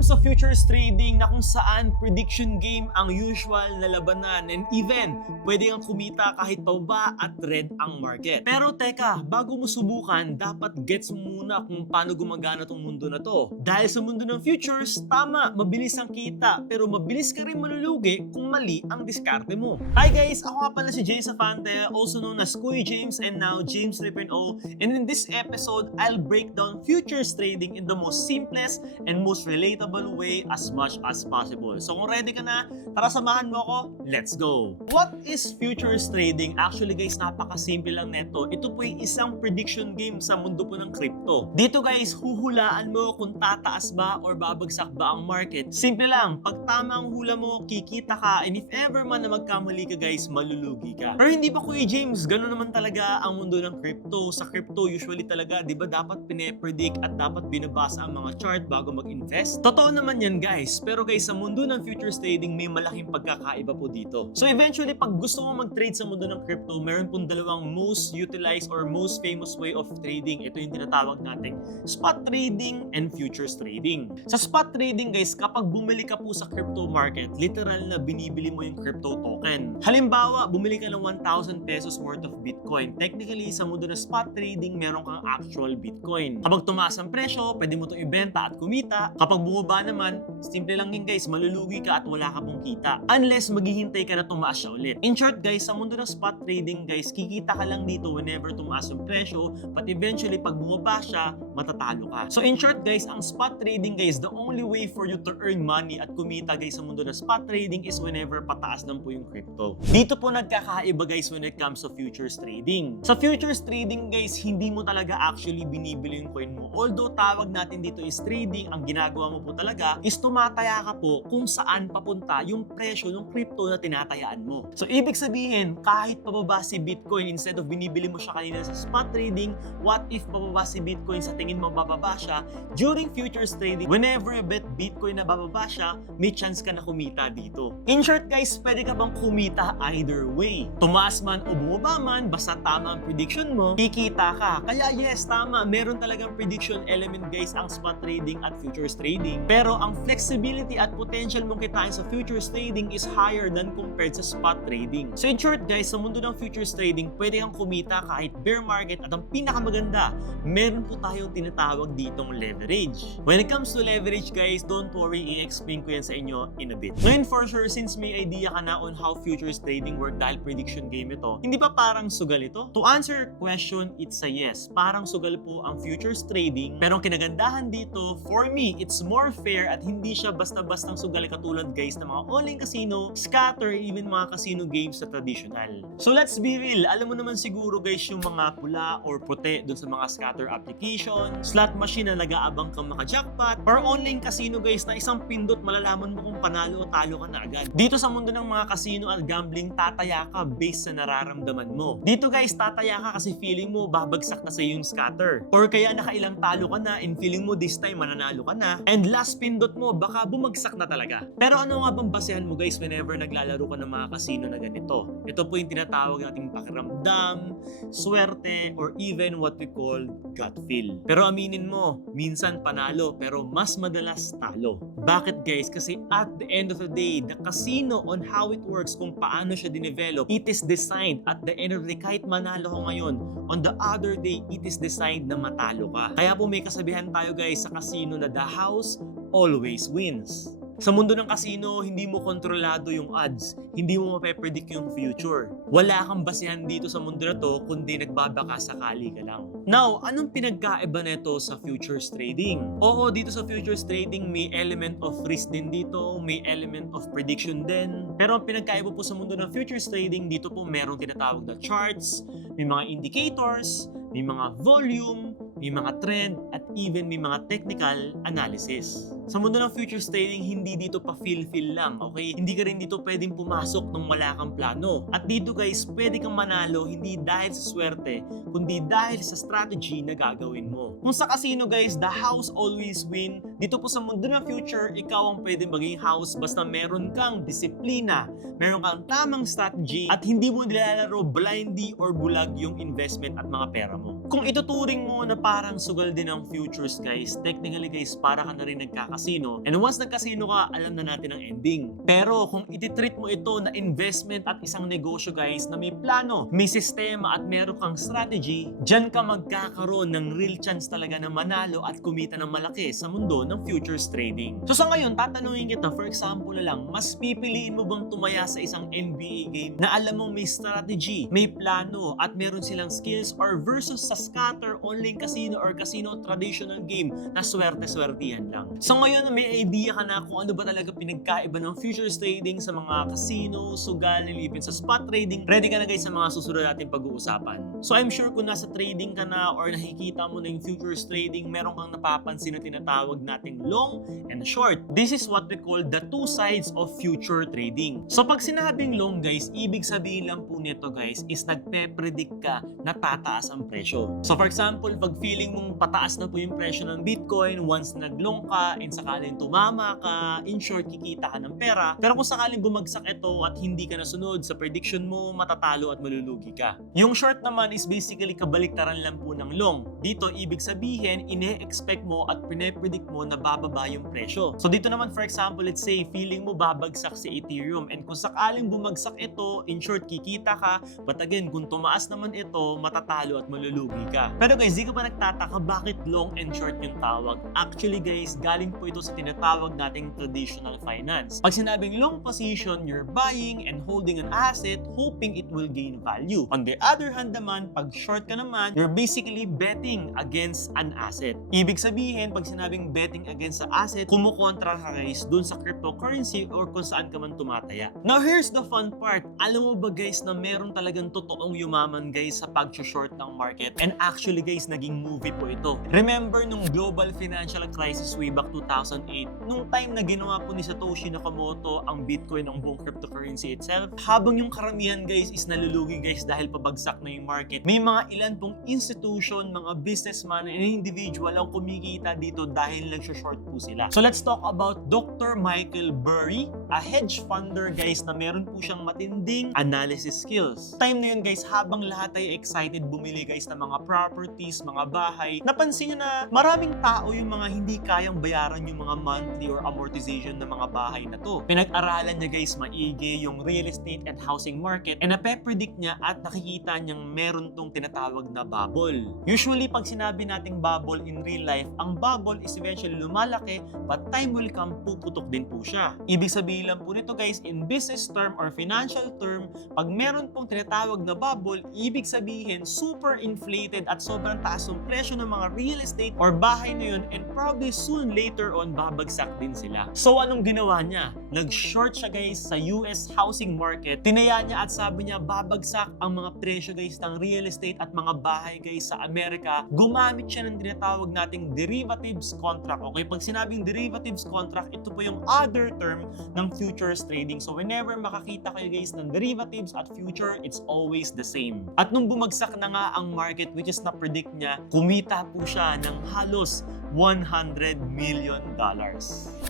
comes to futures trading na kung saan prediction game ang usual na labanan and even pwede kang kumita kahit pababa at red ang market. Pero teka, bago mo subukan, dapat gets mo muna kung paano gumagana tong mundo na to. Dahil sa mundo ng futures, tama, mabilis ang kita pero mabilis ka rin malulugi kung mali ang diskarte mo. Hi guys, ako nga pala si James Afante, also known as Kuy James and now James 3.0, and in this episode, I'll break down futures trading in the most simplest and most relatable way as much as possible. So kung ready ka na, tara samahan mo ako, let's go! What is futures trading? Actually guys, napakasimple lang neto. Ito po yung isang prediction game sa mundo po ng crypto. Dito guys, huhulaan mo kung tataas ba or babagsak ba ang market. Simple lang, pag tama ang hula mo, kikita ka, and if ever man na magkamali ka guys, malulugi ka. Pero hindi pa Kuya James, gano'n naman talaga ang mundo ng crypto. Sa crypto, usually talaga, di ba dapat pine-predict at dapat binabasa ang mga chart bago mag-invest? Totoo naman yan guys, pero guys sa mundo ng futures trading may malaking pagkakaiba po dito. So eventually pag gusto mo mag-trade sa mundo ng crypto, meron pong dalawang most utilized or most famous way of trading. Ito yung tinatawag natin spot trading and futures trading. Sa spot trading guys, kapag bumili ka po sa crypto market, literal na binibili mo yung crypto token. Halimbawa, bumili ka ng 1,000 pesos worth of Bitcoin. Technically, sa mundo ng spot trading, meron kang actual Bitcoin. Kapag tumaas ang presyo, pwede mo itong ibenta at kumita. Kapag bumaba naman, simple lang yun guys, malulugi ka at wala ka pong kita. Unless maghihintay ka na tumaas siya ulit. In short guys, sa mundo ng spot trading guys, kikita ka lang dito whenever tumaas yung presyo, but eventually pag bumaba siya, matatalo ka. So in short guys, ang spot trading guys, the only way for you to earn money at kumita guys sa mundo ng spot trading is whenever pataas lang po yung crypto. Dito po nagkakaiba guys when it comes to futures trading. Sa futures trading guys, hindi mo talaga actually binibili yung coin mo. Although tawag natin dito is trading, ang ginagawa mo po talaga is tumataya ka po kung saan papunta yung presyo ng crypto na tinatayaan mo. So ibig sabihin, kahit pababa si Bitcoin, instead of binibili mo siya kanina sa spot trading, what if pababa si Bitcoin sa tingin mo bababa siya? During futures trading, whenever you bet Bitcoin na bababa siya, may chance ka na kumita dito. In short guys, pwede ka bang kumita either way. Tumaas man o bumaba man, basta tama ang prediction mo, kikita ka. Kaya yes, tama, meron talagang prediction element guys ang spot trading at futures trading. Pero ang flexibility at potential mong kitain sa futures trading is higher than compared sa spot trading. So in short guys, sa mundo ng futures trading, pwede kang kumita kahit bear market at ang pinakamaganda, meron po tayong tinatawag ditong leverage. When it comes to leverage guys, don't worry, i-explain ko yan sa inyo in a bit. Ngayon for sure, since may idea ka na on how futures trading work dahil prediction game ito, hindi ba parang sugal ito? To answer your question, it's a yes. Parang sugal po ang futures trading, pero ang kinagandahan dito, for me, it's more fair at hindi siya basta-bastang sugal katulad guys ng mga online casino, scatter, even mga casino games sa traditional. So let's be real, alam mo naman siguro guys yung mga pula or puti dun sa mga scatter application, slot machine na nag-aabang kang maka-jackpot, or online casino guys na isang pindot malalaman mo kung panalo o talo ka na agad. Dito sa mundo ng mga casino at gambling, tataya ka based sa nararamdaman mo. Dito guys, tataya ka kasi feeling mo babagsak na sa yung scatter. Or kaya nakailang talo ka na and feeling mo this time mananalo ka na. And last pindot mo, baka bumagsak na talaga. Pero ano nga bang basehan mo guys whenever naglalaro ka ng mga casino na ganito? Ito po yung tinatawag nating pakiramdam, swerte, or even what we call gut feel. Pero aminin mo, minsan panalo pero mas madalas talo. Bakit guys? Kasi at the end of the day, the casino on how it works, kung paano siya dinevelop, it is designed at the end of the day, kahit manalo ko ngayon, on the other day, it is designed na matalo ka. Kaya po may kasabihan tayo guys sa casino na the house always wins. Sa mundo ng casino, hindi mo kontrolado yung odds. Hindi mo mape-predict yung future. Wala kang basehan dito sa mundo na to, kundi nagbabaka sakali ka lang. Now, anong pinagkaiba nito sa futures trading? Oo, dito sa futures trading, may element of risk din dito, may element of prediction din. Pero ang pinagkaiba po sa mundo ng futures trading, dito po merong tinatawag na charts, may mga indicators, may mga volume, may mga trend, at even may mga technical analysis. Sa mundo ng futures trading, hindi dito pa feel lang, okay? Hindi ka rin dito pwedeng pumasok nung wala kang plano. At dito guys, pwede kang manalo hindi dahil sa swerte, kundi dahil sa strategy na gagawin mo. Kung sa casino guys, the house always win. Dito po sa mundo ng future, ikaw ang pwedeng maging house basta meron kang disiplina, meron kang tamang strategy, at hindi mo nilalaro blindly or bulag yung investment at mga pera mo. Kung ituturing mo na parang sugal din ang futures guys, technically guys, para ka na rin nagkakasino. And once nagkasino ka, alam na natin ang ending. Pero kung ititreat mo ito na investment at isang negosyo guys na may plano, may sistema at meron kang strategy, dyan ka magkakaroon ng real chance talaga na manalo at kumita ng malaki sa mundo ng futures trading. So sa ngayon, tatanungin kita, for example na lang, mas pipiliin mo bang tumaya sa isang NBA game na alam mo may strategy, may plano, at meron silang skills, or versus sa scatter, online casino, or casino traditional game na swerte-swertihan lang? So ngayon, may idea ka na kung ano ba talaga pinagkaiba ng futures trading sa mga casino, sugal, even sa spot trading. Ready ka na guys sa mga susunod natin pag-uusapan. So I'm sure kung nasa trading ka na or nakikita mo na yung futures trading, meron kang napapansin na tinatawag nating long and short. This is what we call the two sides of future trading. So pag sinabing long guys, ibig sabihin lang po nito guys is nagpe-predict ka na tataas ang presyo. So for example, pag feeling mong pataas na po yung presyo ng Bitcoin, once nag-long ka and sakaling tumama ka, in short, kikita ka ng pera. Pero kung sakaling bumagsak ito at hindi ka nasunod sa prediction mo, matatalo at malulugi ka. Yung short naman is basically kabaliktaran lang po ng long. Dito, ibig sabihin, ine-expect mo at pine-predict mo na bababa yung presyo. So dito naman, for example, let's say, feeling mo babagsak si Ethereum, and kung sakaling bumagsak ito, in short, kikita ka, but again, kung tumaas naman ito, matatalo at malulugi ka. Pero guys, di ka ba nagtataka bakit long and short yung tawag? Actually guys, galing po ito sa tinatawag nating traditional finance. Pag sinabing long position, you're buying and holding an asset, hoping it will gain value. On the other hand naman, pag short ka naman, you're basically betting against an asset. Ibig sabihin, pag sinabing betting against sa asset, kumukontra ka guys dun sa cryptocurrency or kung saan ka man tumataya. Now here's the fun part. Alam mo ba guys na meron talagang totoong yumaman guys sa pag-short ng market? And actually guys, naging movie po ito. Remember nung global financial crisis way back 2008, nung time na ginawa po ni Satoshi Nakamoto ang Bitcoin, ang buong cryptocurrency itself, habang yung karamihan guys is nalulugi guys dahil pabagsak na yung market, may mga ilan pong institution, mga businessman and individual ang kumikita dito dahil nag-short po sila. So let's talk about Dr. Michael Burry, a hedge funder guys na meron po siyang matinding analysis skills. Time na yun guys, habang lahat ay excited bumili guys ng mga properties, mga bahay, napansin niya na maraming tao yung mga hindi kayang bayaran yung mga monthly or amortization ng mga bahay na to. Pinag-aralan niya guys maigi yung real estate and housing market, and nape-predict niya at nakikita niyang meron tong tinatawag na bubble. Usually pag sinabi nating bubble in real life, ang bubble is eventually lumalaki, but time will come, puputok din po siya. Ibig sabihin lang po nito guys, in business term or financial term, pag meron pong tinatawag na bubble, ibig sabihin super inflated at sobrang taas yung presyo ng mga real estate or bahay na yun, and probably soon later on babagsak din sila. So anong ginawa niya? Nag-short siya guys sa US housing market. Tinaya niya at sabi niya babagsak ang mga presyo guys ng real estate at mga bahay guys sa Amerika. Gumamit siya ng tinatawag nating derivatives contract. Okay, pag sinabing derivatives contract, ito po yung other term ng futures trading. So whenever makakita kayo guys ng derivatives at future, it's always the same. At nung bumagsak na nga ang market, which is na-predict niya, kumita po siya ng halos $100 million.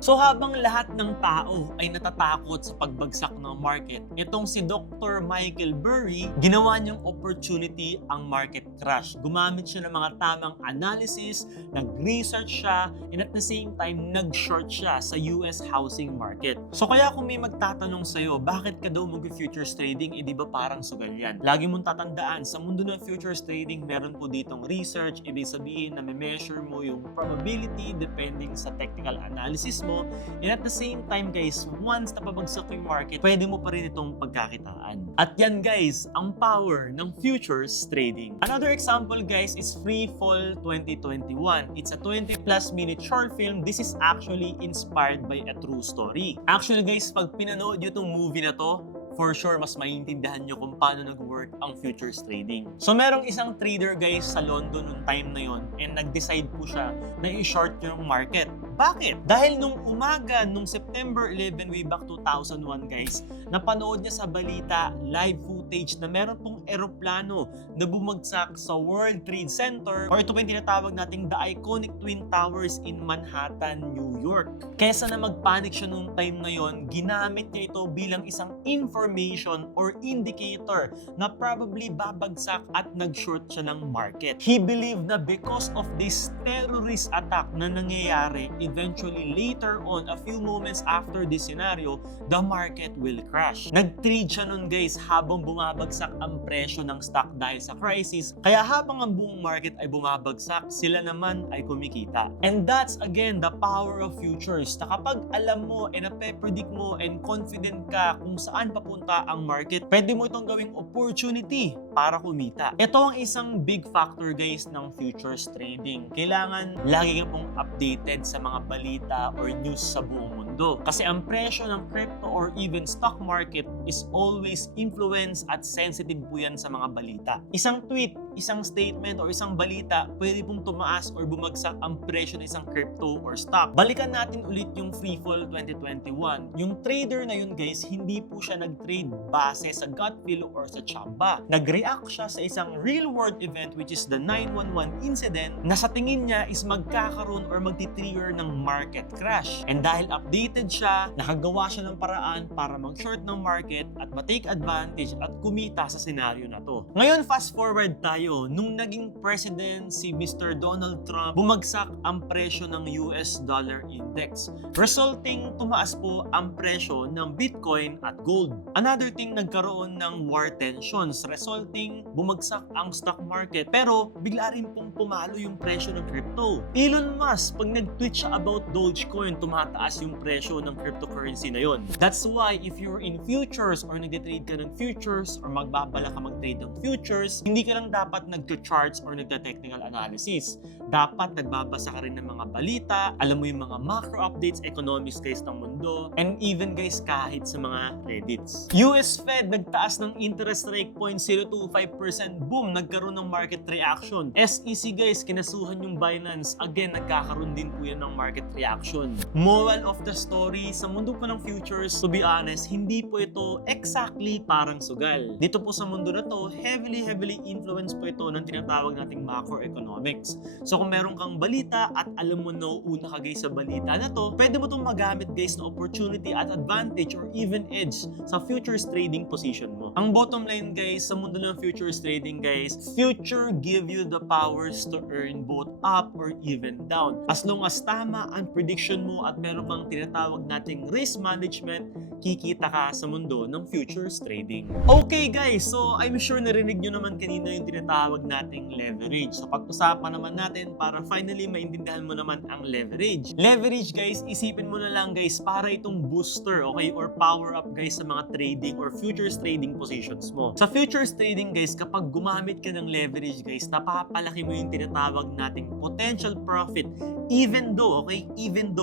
So habang lahat ng tao ay natatakot sa pagbagsak ng market, itong si Dr. Michael Burry, ginawa niyang opportunity ang market crash. Gumamit siya ng mga tamang analysis, nag-research siya, and at the same time, nag-short siya sa US housing market. So kaya kung may magtatanong sa'yo, bakit ka daw mag-futures trading, di ba parang sugal yan? Lagi mong tatandaan, sa mundo ng futures trading, meron po ditong research, ibig sabihin na may-measure mo yung probability depending sa technical analysis mo, and at the same time guys, once napabagsak yung market, pwede mo pa rin itong pagkakitaan. At yan guys, ang power ng futures trading. Another example guys is Free Fall 2021. It's a 20+ minute short film. This is actually inspired by a true story. Actually guys, pag pinanood nyo itong movie na to, for sure, mas maintindihan nyo kung paano nag-work ang futures trading. So, merong isang trader guys sa London noong time na yon, and nag-decide po siya na i-short yung market. Bakit? Dahil nung umaga, nung September 11, way back 2001 guys, napanood niya sa balita, live footage na meron pong eroplano na bumagsak sa World Trade Center, or ito pa yung tinatawag nating the iconic Twin Towers in Manhattan, New York. Kesa na magpanic siya nung time na yon, ginamit niya ito bilang isang information or indicator na probably babagsak at nag-short siya ng market. He believed na because of this terrorist attack na nangyayari, eventually later on, a few moments after this scenario, the market will crash. Nag-trade siya nun guys habang bumabagsak ang presyo ng stock dahil sa crisis, kaya habang ang buong market ay bumabagsak, sila naman ay kumikita. And that's again the power of futures, na kapag alam mo and nape-predict mo and confident ka kung saan papunta ang market, pwede mo itong gawing opportunity para kumita. Ito ang isang big factor guys ng futures trading. Kailangan lagi ka pong updated sa mga balita or news sa buong mundo. Kasi ang presyo ng crypto or even stock market is always influenced at sensitive po yan sa mga balita. Isang tweet, isang statement o isang balita, pwede pong tumaas or bumagsak ang presyo ng isang crypto or stock. Balikan natin ulit yung Freefall 2021. Yung trader na yun guys, hindi po siya nag-trade base sa gut feel or sa tsamba. Nag-react siya sa isang real world event which is the 911 incident na sa tingin niya is magkakaroon or magti-trigger ng market crash. And dahil updated siya, nakagawa siya ng paraan para mag-short ng market at ma-take advantage at kumita sa senaryo na to. Ngayon, fast forward tayo. Nung naging president si Mr. Donald Trump, bumagsak ang presyo ng US dollar index, resulting tumaas po ang presyo ng Bitcoin at gold. Another thing, nagkaroon ng war tensions, resulting bumagsak ang stock market, pero bigla rin pong pumalo yung presyo ng crypto. Elon Musk, pag nag-tweet siya about Dogecoin, tumataas yung presyo ng cryptocurrency na yon. That's why if you're in futures or nag-trade ka ng futures or magbabala ka mag-trade ng futures, hindi ka lang dapat nag-charts or nagta-technical analysis. Dapat nagbabasa ka rin ng mga balita, alam mo yung mga macro updates, economics guys ng mundo, and even guys kahit sa mga Reddits. US Fed nagtaas ng interest rate 0.025%, boom, nagkaroon ng market reaction. SEC guys, kinasuhan yung Binance, again, nagkakaroon din po yan ng market reaction. Moral of the story, sa mundo po ng futures, to be honest, hindi po ito exactly parang sugal. Dito po sa mundo na to, heavily influenced po ito ng tinatawag nating macroeconomics. So kung meron kang balita at alam mo na una ka guys sa balita na to, pwede mo itong magamit guys na opportunity at advantage or even edge sa futures trading position mo. Ang bottom line guys, sa mundo ng futures trading guys, future give you the powers to earn both up or even down. As long as tama ang prediction mo at meron kang tinatawag nating risk management, kikita ka sa mundo ng futures trading. Okay guys, so I'm sure narinig nyo naman kanina yung tinatawag nating leverage. So pag-usapan naman natin para finally maintindihan mo naman ang leverage. Leverage guys, isipin mo na lang guys, para itong booster, okay, or power up guys sa mga trading or futures trading positions mo. Sa futures trading guys, kapag gumamit ka ng leverage guys, napapalaki mo yung tinatawag nating potential profit even though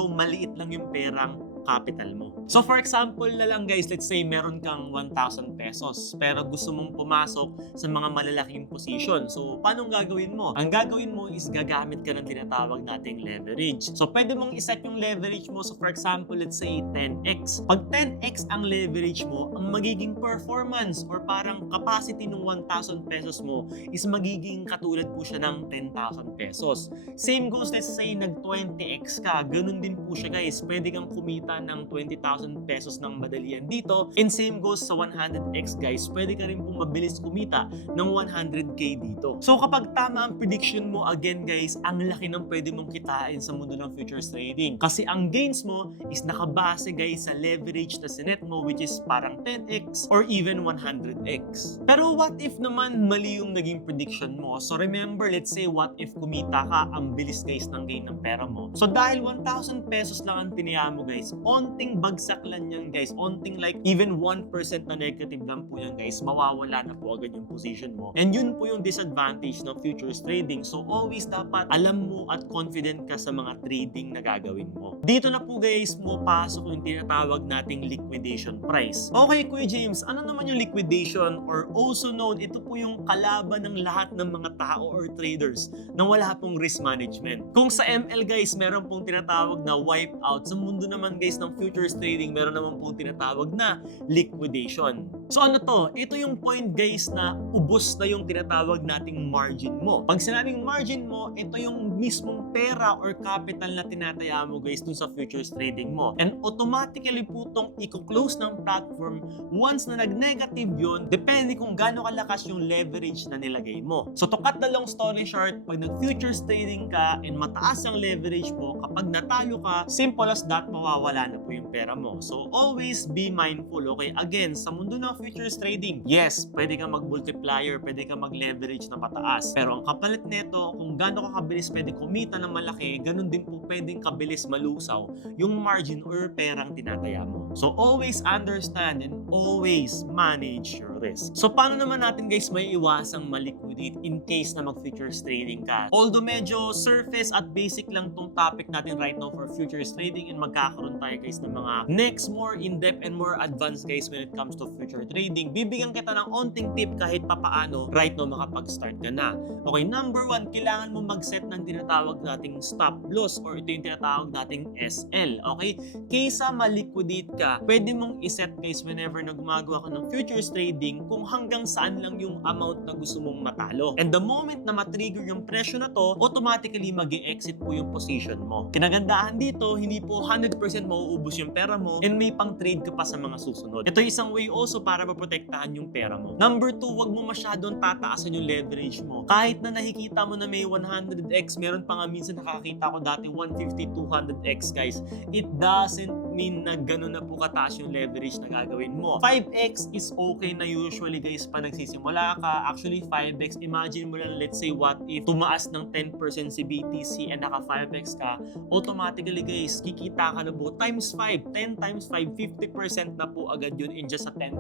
maliit lang yung perang capital mo. So for example na lang guys, let's say meron kang 1,000 pesos pero gusto mong pumasok sa mga malalaking position. So paano gagawin mo? Ang gagawin mo is gagamit ka ng tinatawag nating leverage. So pwede mong iset yung leverage mo. So for example, let's say 10x. Pag 10x ang leverage mo, ang magiging performance or parang capacity ng 1,000 pesos mo is magiging katulad po siya ng 10,000 pesos. Same goes, let's say nag 20x ka, ganun din po siya guys. Pwede kang kumita ng 20,000 pesos ng madalian dito. And same goes sa 100x guys, pwede ka rin pong mabilis kumita ng 100k dito. So kapag tama ang prediction mo, again guys, ang laki ng pwede mong kitain sa mundo ng futures trading. Kasi ang gains mo is nakabase guys sa leverage na sinet mo, which is parang 10x or even 100x. Pero what if naman mali yung naging prediction mo? So remember, let's say what if kumita ka, ang bilis guys ng gain ng pera mo. So dahil 1,000 pesos lang ang tinaya mo guys, onting bagsak lang yan guys, onting like even 1% na negative lang po yan guys, mawawala na po agad yung position mo. And yun po yung disadvantage ng futures trading. So always dapat alam mo at confident ka sa mga trading na gagawin mo. Dito na po guys, pumapasok yung tinatawag nating liquidation price. Okay Kuya James, ano naman yung liquidation or also known, ito po yung kalaban ng lahat ng mga tao or traders na wala pong risk management. Kung sa ML guys, meron pong tinatawag na wipeout. Sa mundo naman guys guys ng futures trading, meron naman po tinatawag na liquidation. So ano to? Ito yung point guys na ubos na yung tinatawag nating margin mo. Pag sinabing margin mo, ito yung mismong pera or capital na tinataya mo guys dun sa futures trading mo. And automatically po itong i-close ng platform once na nag-negative yun, depende kung gaano kalakas yung leverage na nilagay mo. So to cut the long story short, pag nag-futures trading ka and mataas ang leverage mo, kapag natalo ka, simple as that, mawawala na po yung pera mo. So always be mindful, okay? Again, sa mundo ng futures trading, yes, pwede kang mag-multiplier, pwede kang mag-leverage na mataas. Pero ang kapalit nito, kung gaano ka kabilis pwede kumita ng malaki, ganun din po pwedeng kabilis malusaw yung margin or perang tinataya mo. So always understand and always manage your risk. So paano naman natin guys may iwasang maliquidate in case na mag-futures trading ka? Although medyo surface at basic lang tong topic natin right now for futures trading, and magkakaroon tayo guys ng mga next more in-depth and more advanced guys when it comes to future trading. Bibigyan kita ng onting tip kahit papaano right now makapag-start ka na. Okay, number 1, kailangan mo mag-set ng tinatawag nating stop loss or ito yung tinatawag nating SL. Okay? Kaysa maliquidate ka, pwede mong iset guys whenever na gumagawa ka ng futures trading kung hanggang saan lang yung amount na gusto mong matalo. And the moment na matrigger yung presyo na to, automatically mag-e-exit po yung position mo. Kinagandahan dito, hindi po 100% mauubos yung pera mo and may pang trade ka pa sa mga susunod. Ito isang way also para maprotektahan yung pera mo. Number 2, wag mo masyadong tataasan yung leverage mo. Kahit na nakikita mo na may 100x, meron pa nga minsan nakakita ko dati 150, 200x guys. It doesn't mean na gano'n na po kataas yung leverage na gagawin mo. 5x is okay na usually guys pa nagsisimula ka. Actually 5x, imagine mo lang, let's say what if tumaas ng 10% si BTC and naka 5x ka, automatically guys, kikita ka na po times 5, 10 times 5, 50% na po agad yun in just a 10%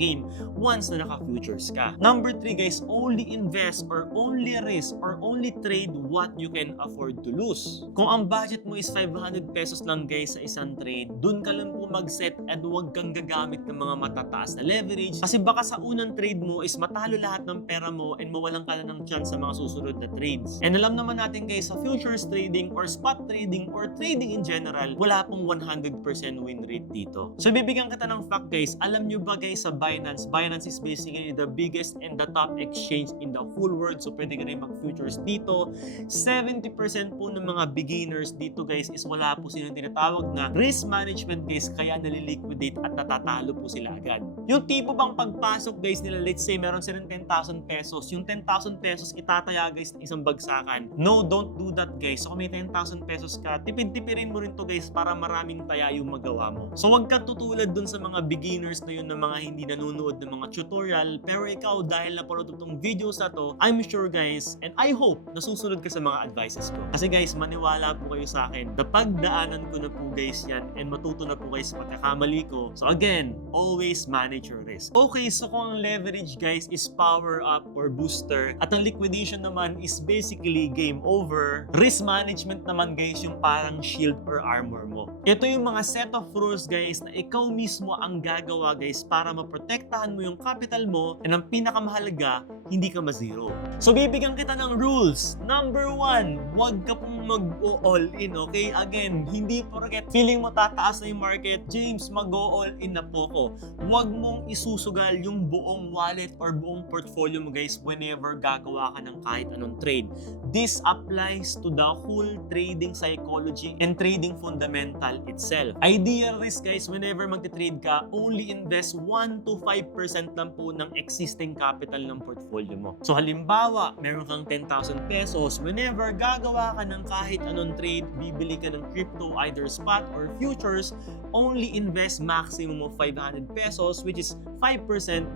gain once na naka-futures ka. Number 3 guys, only invest or only risk or only trade what you can afford to lose. Kung ang budget mo is 500 pesos lang guys sa isang trade, dun ka lang po mag-set and huwag kang gagamit ng mga matataas na leverage kasi baka sa unang trade mo is matalo lahat ng pera mo and mawalan ka na ng chance sa mga susunod na trades. And alam naman natin guys, sa futures trading or spot trading or trading in general, wala pong 100% win rate dito. So bibigyan kita ng fact guys, alam nyo ba guys sa Binance, Binance is basically the biggest and the top exchange in the whole world. So pwede ka rin mag-futures dito. 70% po ng mga beginners dito guys is wala po silang tinatawag na risk management guys, kaya naliliquidate at natatalo po sila agad. Yung tipo bang pagpasok guys nila, let's say meron silang 10,000 pesos, yung 10,000 pesos itataya guys ng isang bagsakan. No, don't do that guys. So kung may 10,000 pesos ka, tipid-tipirin mo rin to guys para maraming taya yung magawa mo. So wag ka tutulad dun sa mga beginners na yun na mga hindi nanonood ng mga tutorial, pero ikaw dahil napanood itong videos na to, I'm sure guys and I hope nasusunod ka sa mga advices ko. Kasi guys, maniwala po kayo sa akin, napagdaanan ko na po guys yan and matuto na po kayo sa pagkakamali ko. So again, always manage your risk. Okay, so kung ang leverage guys is power up or booster at ang liquidation naman is basically game over, risk management naman guys yung parang shield or armor mo. Ito yung mga set of rules guys na ikaw mismo ang gagawa guys para maprotektahan mo yung capital mo and ang pinakamahalaga, hindi ka ma-zero. So bibigyan kita ng rules. Number 1, huwag ka pong mag-all in, okay? Again, hindi porket feeling mo tataas na yung market, James, mag-all in na po ko. Huwag mong isusugal yung buong wallet or buong portfolio mo guys whenever gagawa ka ng kahit anong trade. This applies to the whole trading psychology and trading fundamental itself. Ideal risk guys, whenever magti-trade ka, only invest 1 to 5% lang po ng existing capital ng portfolio mo. So halimbawa, meron kang 10,000 pesos, whenever gagawa ka ng kahit anong trade, bibili ka ng crypto, either spot or futures, only invest maximum of 500 pesos which is 5%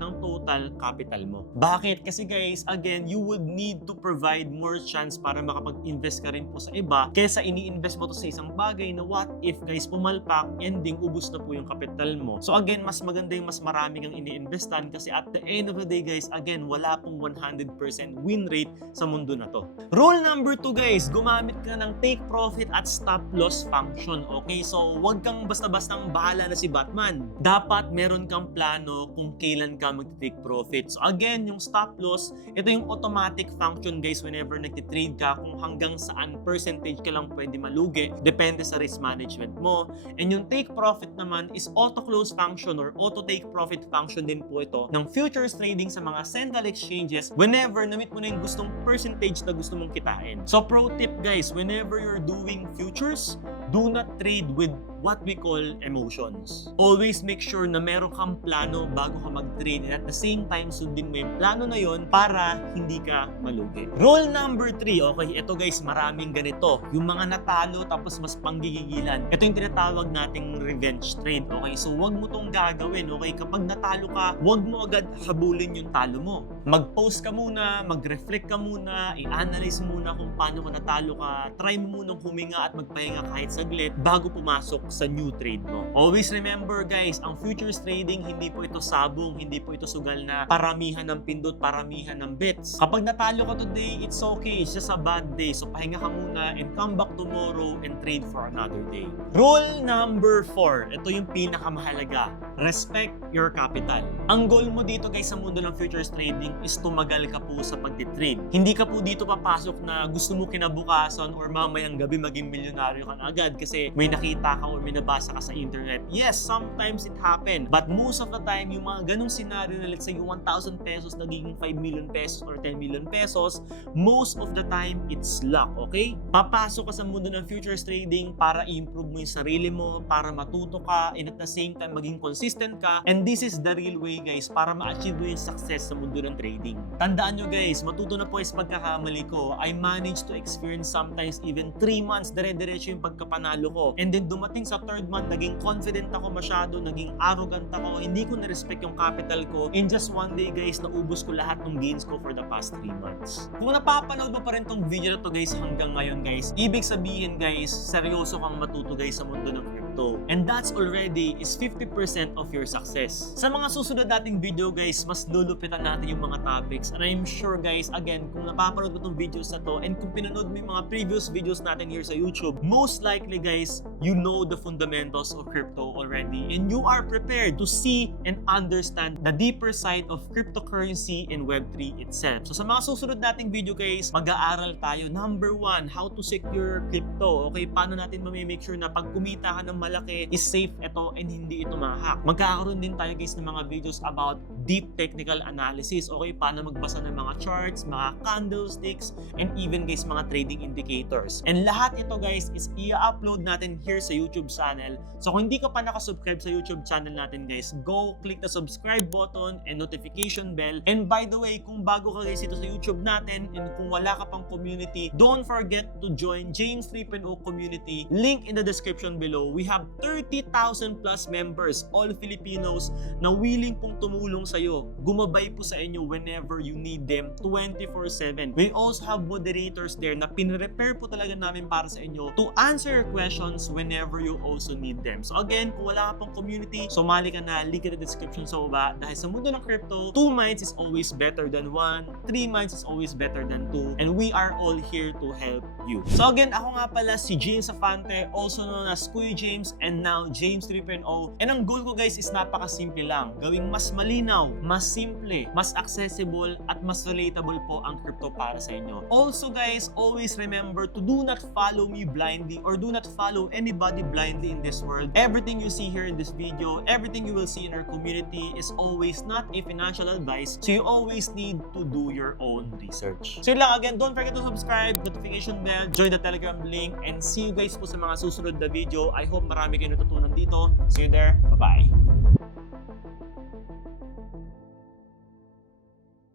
ng total capital mo. Bakit? Kasi guys, again, you would need to provide more chance para makapag-invest ka rin po sa iba kaysa ini-invest mo to sa isang bagay na what if guys pumalpak, ending, ubus na po yung capital mo. So again, mas maganda yung mas marami kang ini-investan kasi at the end of the day guys, again, wala pong 100% win rate sa mundo na to. Rule number 2 guys, gumamit ka ng take profit at stop loss function. Okay, so wag kang basta-bastang bahala na si Batman. Dapat meron kang plano kung kailan kailan ka mag-take profit. So again, yung stop loss, ito yung automatic function guys whenever nagtitrade ka kung hanggang saan percentage ka lang pwede malugi. Depende sa risk management mo. And yung take profit naman is auto-close function or auto-take profit function din po ito ng futures trading sa mga central exchanges whenever na-meet mo na yung gustong percentage na gusto mong kitain. So pro tip guys, whenever you're doing futures, do not trade with what we call emotions. Always make sure na meron kang plano bago ka mag-trade and at the same time sundin mo yung plano na yon para hindi ka malugi. Rule number 3, okay, ito guys, maraming ganito. Yung mga natalo tapos mas panggigigilan. Ito yung tinatawag nating revenge trade, okay? So wag mo tong gagawin, okay? Kapag natalo ka, wag mo agad habulin yung talo mo. Mag-pause ka muna, mag-reflect ka muna, i-analyze muna kung paano ka natalo ka, try mo munang huminga at magpahinga kahit saglit bago pumasok sa new trade mo. Always remember guys, ang futures trading hindi po ito sabong, hindi po ito sugal na paramihan ng pindot, paramihan ng bets. Kapag natalo ka today, it's okay, it's just a bad day. So pahinga ka muna and come back tomorrow and trade for another day. Rule number 4, ito yung pinakamahalaga. Respect your capital. Ang goal mo dito guys sa mundo ng futures trading is tumagal ka po sa pagtitrade. Hindi ka po dito papasok na gusto mo kinabukasan or mamayang gabi maging milyonaryo ka na agad kasi may nakita ka or may nabasa ka sa internet. Yes, sometimes it happen. But most of the time, yung mga ganong scenario na let's say yung 1,000 pesos naging 5 million pesos or 10 million pesos, most of the time, it's luck, okay? Papasok ka sa mundo ng futures trading para i-improve mo yung sarili mo, para matuto ka, and at the same time, maging consistent ka. And this is the real way, guys, para ma-achieve mo yung success sa mundo ng trading. Tandaan nyo, guys, matuto na po is pagkakamali ko. I managed to experience sometimes even 3 months dire-diretso yung pagkapanalo ko. And then dumating sa third month, naging confident ako masyado, naging arrogant ako, hindi ko na-respect yung capital ko. In just one day guys, naubos ko lahat ng gains ko for the past 3 months. Kung napapanood mo pa rin tong video na to guys hanggang ngayon guys, ibig sabihin guys, seryoso kang matuto guys sa mundo ng crypto. And that's already is 50% of your success. Sa mga susunod nating video guys, mas lulupitan natin yung mga topics. And I'm sure guys, again, kung napapanood mo tong videos na to and kung pinanood mo yung mga previous videos natin here sa YouTube, most likely guys, you know the fundamentals of crypto already and you are prepared to see and understand the deeper side of cryptocurrency and Web3 itself. So sa mga susunod nating video guys, mag-aaral tayo. Number 1, how to secure crypto. Okay, paano natin mamimake sure na pag kumita ka ng malaki is safe ito and hindi ito ma-hack. Magkakaroon din tayo guys ng mga videos about deep technical analysis. Okay, paano magbasa ng mga charts, mga candlesticks, and even guys mga trading indicators. And lahat ito guys is i-upload natin here sa YouTube channel. So kung hindi ka pa nakasubscribe sa YouTube channel natin guys, go click the subscribe button and notification bell. And by the way, kung bago ka guys ito sa YouTube natin and kung wala ka pang community, don't forget to join James 3.0 community. Link in the description below. We have 30,000 plus members, all Filipinos, na willing pong tumulong sa'yo. Gumabay po sa inyo whenever you need them 24/7. We also have moderators there na pinrepare po talaga namin para sa inyo to answer your questions whenever you also need them. So again, kung wala ka pang community, sumali ka na, link in the description sa baba. Dahil sa mundo ng crypto, 2 minds is always better than 1, 3 minds is always better than 2, and we are all here to help you. So again, ako nga pala si James Afante, also known as Kuya James, and now James 3.0. And ang goal ko guys is napakasimple lang. Gawing mas malinaw, mas simple, mas accessible, at mas relatable po ang crypto para sa inyo. Also guys, always remember to do not follow me blindly or do not follow anybody blindly in this world. Everything you see here in this video, everything you will see in our community is always not a financial advice. So you always need to do your own research. So yun lang, again, don't forget to subscribe, notification bell, join the Telegram link, and see you guys po sa mga susunod na video. I hope marami kayo natutunan dito. See you there. Bye-bye.